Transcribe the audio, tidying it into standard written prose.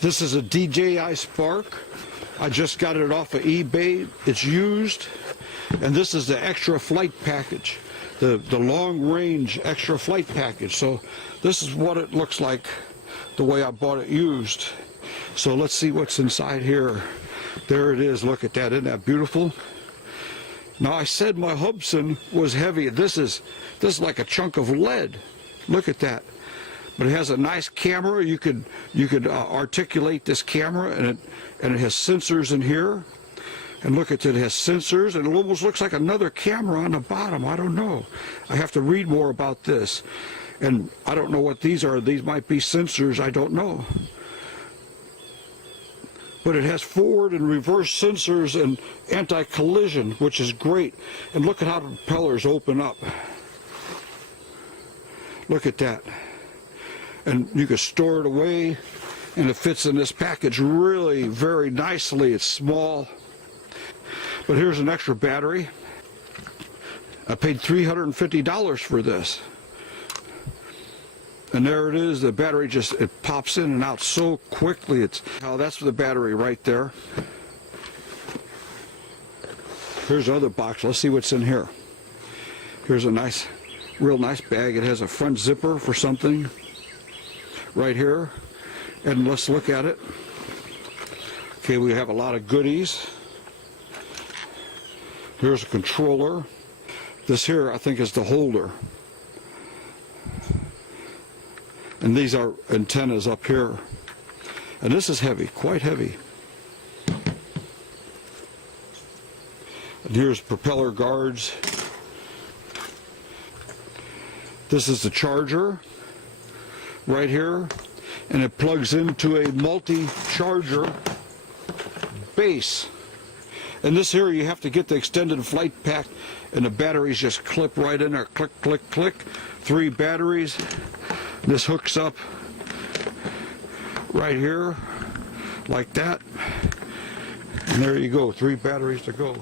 This is a DJI Spark. I just got it off of eBay. It's used. And this is the extra flight package, the long range extra flight package. So this is what it looks like the way I bought it used. So let's see what's inside here. There it is. Look at that. Isn't that beautiful? Now I said my Hubsan was heavy. This is like a chunk of lead. Look at that. But it has a nice camera. You could articulate this camera, and it has sensors in here. And look at it, it has sensors, and it almost looks like another camera on the bottom. I don't know. I have to read more about this. And I don't know what these are. These might be sensors. I don't know. But it has forward and reverse sensors and anti-collision, which is great. And look at how the propellers open up. Look at that. And you can store it away, and it fits in this package really very nicely. It's small. But here's an extra battery. I paid $350 for this. And there it is. The battery it pops in and out so quickly. That's the battery right there. Here's another box. Let's see what's in here. Here's a real nice bag. It has a front zipper for something right here. And let's look at it. Okay, we have a lot of goodies. Here's a controller. This here, I think, is the holder. And these are antennas up here. And this is heavy, quite heavy. And here's propeller guards. This is the charger right here. And it plugs into a multi-charger base. And this here, you have to get the extended flight pack, and the batteries just clip right in there. Click, click, click. 3 batteries. This hooks up right here, like that. And there you go, 3 batteries to go.